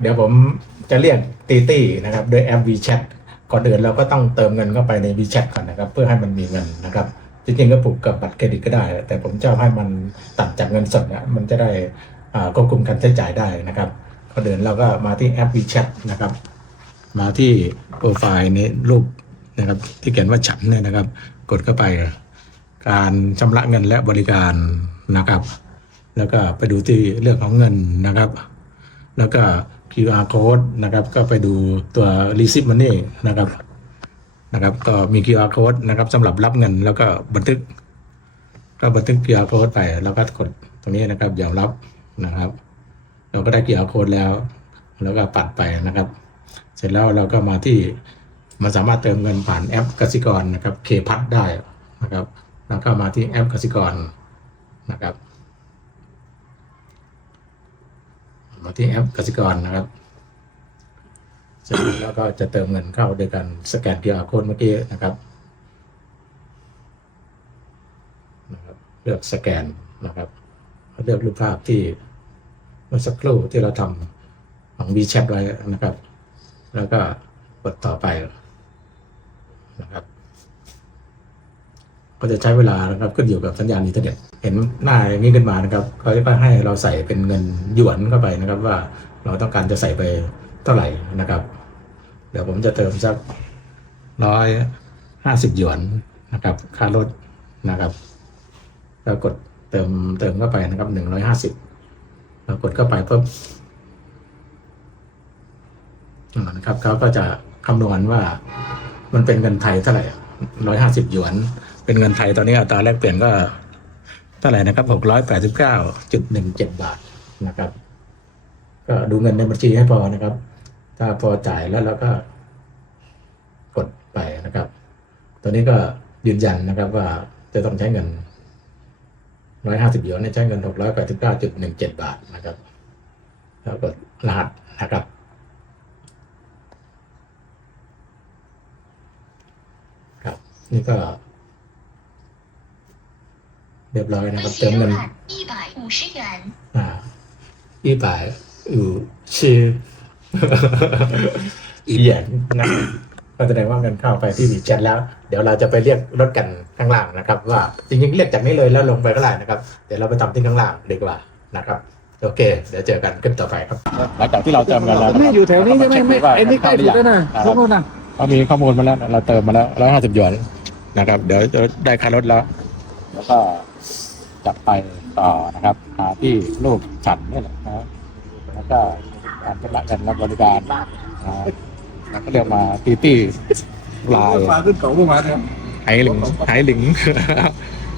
เดี๋ยวผมจะเรียกตีตี้นะครับโดยแอป WeChat ก่อนอื่นเราก็ต้องเติมเงินเข้าไปใน WeChat ก่อนนะครับ เพื่อให้มันมีเงินนะครับ จริงๆก็ผูกกับบัตรเครดิตก็ได้ แต่ผมจะให้มันตัดจากเงินสดเนี่ยมันจะได้อ่าควบคุมการใช้จ่ายได้นะครับก่อนอื่นเราก็มาที่แอป WeChat นะครับ มาที่โปรไฟล์ในรูปนะครับที่เขียนว่าฉันเนี่ยนะครับ กดเข้าไป การชำระเงินและบริการนะครับ แล้วก็ไปดูที่เรื่องของเงินนะครับ แล้วก็ QR code นะครับ ก็ไปดูตัว receipt money นะครับนะครับ ก็มี QR code นะครับสำหรับรับเงินแล้วก็บันทึก ก็บันทึก QR code ไปแล้วก็กดตรงนี้นะครับยอมรับนะครับ เราก็ได้ QR code แล้ว แล้วก็ปัดไปนะครับ เสร็จแล้วเราก็มาที่มันสามารถเติมเงินผ่านแอปกสิกรนะครับเคพัทได้นะครับ แล้วก็มาที่แอปกสิกรนะครับ มาที่แอปกสิกรนะครับเสร็จแล้วก็จะเติมเงินเข้าโดยการสแกน QR code เมื่อกี้นะครับนะครับ เลือกสแกนนะครับเลือกรูปภาพที่เมื่อสักครู่ที่เราทำของ WeChat ไว้นะครับ แล้วก็กดต่อไปนะครับ ก็จะใช้เวลานะครับขึ้นอยู่กับสัญญาณอินเทอร์เน็ตเห็นหน้าอย่างนี้ขึ้นมานะครับเขาจะให้เราใส่เป็นเงินหยวนเข้าไปนะครับ ว่าเราต้องการจะใส่ไปเท่าไหร่นะครับ เดี๋ยวผมจะเติมสักร้อยห้าสิบหยวนนะครับ ค่ารถนะครับแล้วกดเติมเติมเข้าไปนะครับหนึ่งร้อยห้าสิบเรากดเข้าไปปุ๊บนะครับเขาก็จะคำนวณว่ามันเป็นเงินไทยเท่าไหร่ร้อยห้าสิบหยวน เป็นเงินไทยตอนนี้อัตราแลกเปลี่ยนก็เท่าไหร่นะครับหกร้อยแปดสิบเก้าจุดหนึ่งเจ็ดบาทนะครับ ก็ดูเงินในบัญชีให้พอนะครับ ถ้าพอจ่ายแล้วเราก็กดไปนะครับตัวนี้ก็ยืนยันนะครับว่าจะต้องใช้เงินร้อยห้าสิบหยวนเนี่ยใช้เงินหกร้อยแปดสิบเก้าจุดหนึ่งเจ็ดบาทนะครับ แล้วกดรหัสนะครับครับ นี่ก็ เรียบร้อยนะครับเติมเงินอ่าอีบ่ายอู่ชื่ออีเหยียนนะก็แสดงว่าเงินเข้าไปที่วีแชทแล้ว เดี๋ยวเราจะไปเรียกรถกันข้างล่างนะครับ ว่าจริงๆเรียกจากนี้เลยแล้วลงไปก็ได้นะครับเดี๋ยวเราไปทำที่ข้างล่างดีกว่านะครับโอเค เดี๋ยวเจอกันขึ้นต่อไปครับ หลังจากที่เราเติมเงินแล้วไม่อยู่แถวนี้ใช่ไหมไม่ไอ้นี่ใกล้ถึงแล้วนะพวกนู้นนะเรามีข้อมูลมาแล้วเราเติมมาแล้วร้อยห้าสิบหยวนนะครับ เดี๋ยวได้ค่ารถแล้ว แล้วก็ จะไปต่อนะครับหาที่รูปฉันนี่แหละนะครับแล้วก็การชำระเงินและบริการอ่าแล้วก็เรียกมาตีตี้ลายมาขึ้นเขาเมื่อวานเนี่ยไหหลิงไหหลิง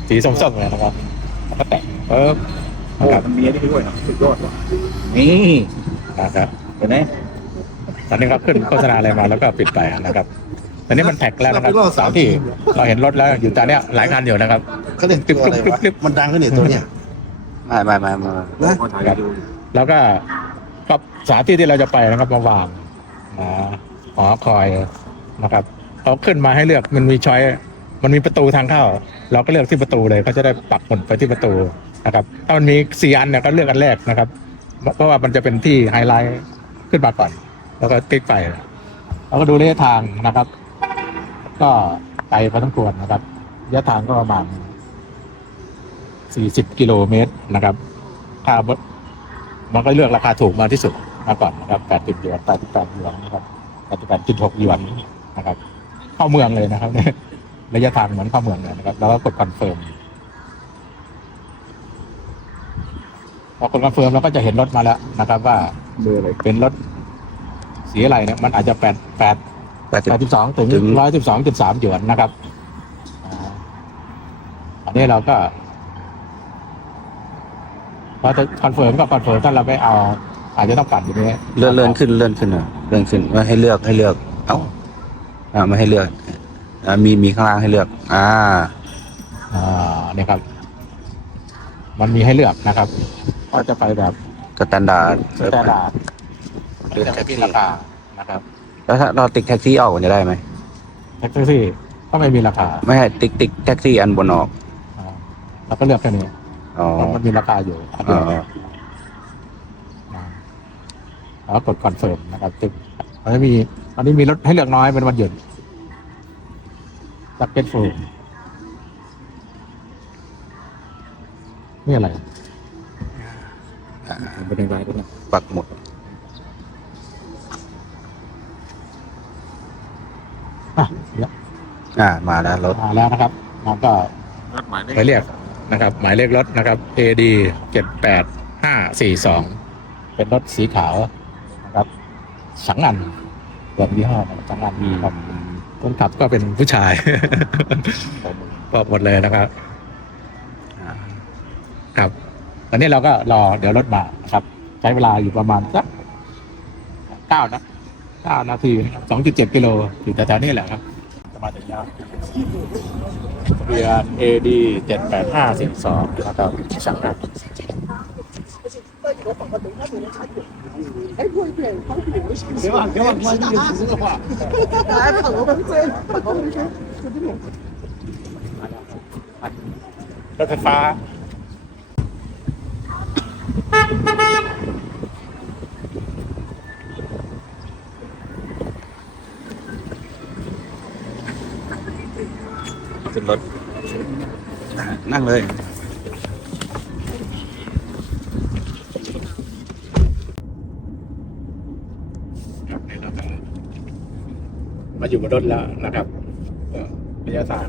สีส้มๆเลยนะครับแล้วก็แตะเปิ๊บโอ้นะครับมันมีอันนี้ด้วยนะสุดยอดว่ะนี่นะครับเห็นไหมตอนนี้ครับขึ้นโฆษณาอะไรมาแล้วก็ปิดไปนะครับตอนนี้มันแท็กแล้วนะครับสามที่เราเห็นรถแล้วอยู่ตอนเนี้ยหลายคันอยู่นะครับ เขาเรียกตัวอะไรวะ มันดังขึ้นเนี่ยตัวเนี้ย ไม่ไม่ไม่ไม่นะ มาถ่ายดูแล้วก็ก็สถานที่ที่เราจะไปนะครับมาวางอ่าหอคอยนะครับเขาขึ้นมาให้เลือกมันมีช้อยมันมีประตูทางเข้า เราก็เลือกที่ประตูเลยเขาจะได้ปักหมุดไปที่ประตูนะครับ ถ้ามันมีสี่อันเนี่ยก็เลือกอันแรกนะครับ เพราะว่ามันจะเป็นที่ไฮไลท์ขึ้นมาก่อน แล้วก็คลิกไปแล้วก็ดูระยะทางนะครับ ก็ไกลพอสมควรนะครับระยะทางก็ประมาณ 40 กิโลเมตรนะครับค่ามันก็เลือกราคาถูกมาที่สุดมาก่อนนะครับ80หยวน88หยวนนะครับ88.6หยวนนะครับ เข้าเมืองเลยนะครับเนี่ยระยะทางเหมือนเข้าเมืองเลยนะครับ แล้วก็กดคอนเฟิร์มพอกดคอนเฟิร์มเราก็จะเห็นรถมาแล้วนะครับ ว่าเบอร์อะไรเป็นรถสีอะไรเนี่ยมันอาจจะแปดแปดแปดสิบแปดสิบสองถึงถึงร้อยสิบสองจุดสามหยวนนะครับอ่าอันนี้เราก็ พอจะคอนเฟิร์มก็คอนเฟิร์มถ้าเราไม่เอาอาจจะต้องปัดอยู่นี้เลื่อนเลื่อนขึ้นเลื่อนขึ้นอะเลื่อนขึ้นว่าให้เลือกให้เลือก เอ้าอ่าไม่ให้เลือกอ่ามีมีข้างล่างให้เลือก อ่า อ่าเนี่ยครับ มันมีให้เลือกนะครับก็จะไปแบบสแตนดาร์ดสแตนดาร์ดจะไม่มีราคานะครับแล้วถ้าเราติ๊กแท็กซี่ออกมันจะได้ไหมแท็กซี่ก็ไม่มีราคาไม่ให้ติ๊กติ๊กแท็กซี่อันบนออกอ่าเราก็เลือกแค่นี้ อ๋อเพราะมันมีราคาอยู่อันอ๋เดียวออ่าแล้วก็กดคอนเฟิร์มนะครับจึงตอนนี้มีตอนนี้มีรถให้เลือกน้อยเป็นวันหยุดจักเก็ตฟูนี่อะไรเป็นยังไงด้วยนะปักหมุดอะเนี่ยอ่า มาแล้วรถมาแล้วนะครับมันก็รถหมายเลขไปเรียก นะครับ หมายเลขรถนะครับ AD เจ็ดแปดห้าสี่สองเป็นรถสีขาวนะครับ สังอันรวมยี่ห้อสังอันครับคนขับก็เป็นผู้ชายบอกหมดเลยนะครับครับตอนนี้เราก็รอเดี๋ยวรถมาครับ ใช้เวลาอยู่ประมาณสักเก้านะเก้านาทีสองจุดเจ็ดกิโลอยู่แถวนี้แหละครับ มาถึงแล้วเรือ AD 78542แล้วก็สังกัดเดี๋ยวก่อนเดี๋ยวก่อนมันอยู่สูงกว่ารถไฟฟ้า ขึ้นรถอ่านั่งเลย ครับนี่เราก็มาอยู่บนรถแล้วนะครับก็ระยะทาง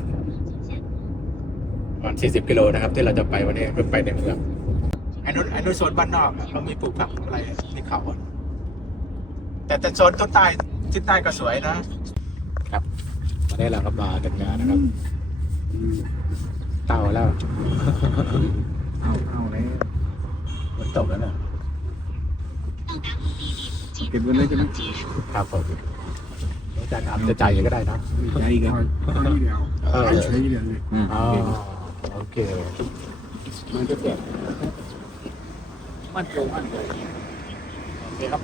ประมาณ40 กิโลนะครับ ที่เราจะไปวันนี้เพื่อไปในเมืองไอ้นู้นไอ้นู้นโซนบ้านนอกอะเรามีปลูกผักอะไรที่เขาอะแต่แต่โซนต้นใต้ทิศใต้ก็สวยนะ ครับวันนี้เราก็มาถึงงานนะครับ เต่าแล้ว เอาเอาเลยมันตกแล้วนะเก็บเงินได้ใช่ไหมครับผมจะายจะจ่าจก็ได้นะจ่ใจอีกแล้วเออใช้เดียวเลยโอเค มันจะเก็บมันจะมันเลยโอเคครับ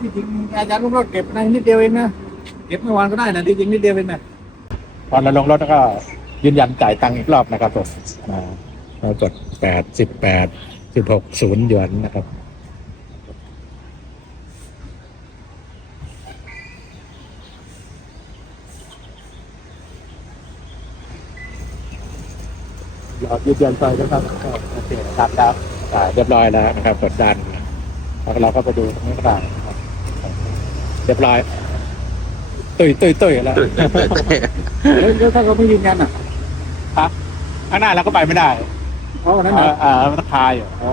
ที่จริงอาจารย์ก็เก็บนะนิดเดียวเองนะ เก็บไม่วันก็ได้นะที่จริงนิดเดียวเองนะ ตอนเราลงรถก็ยืนยันจ่ายตังค์อีกรอบนะครับผมอ่าเรากดแปดสิบแปดสิบหกศูนย์หยวนนะครับเรายืนยันไปนะครับก็โอเคครับครับอ่าเรียบร้อยแล้วนะครับกดดันแล้วเราก็ไปดูตรงนี้ก็ได้นะครับเรียบร้อยตุยตุยตุยแล้ว แล้วแล้วถ้าเขาไม่ยืนยันอะข้างหน้าเราก็ไปไม่ได้เพราะวันนั้นอ่านะอ่ามันคาอยู่ อ๋อ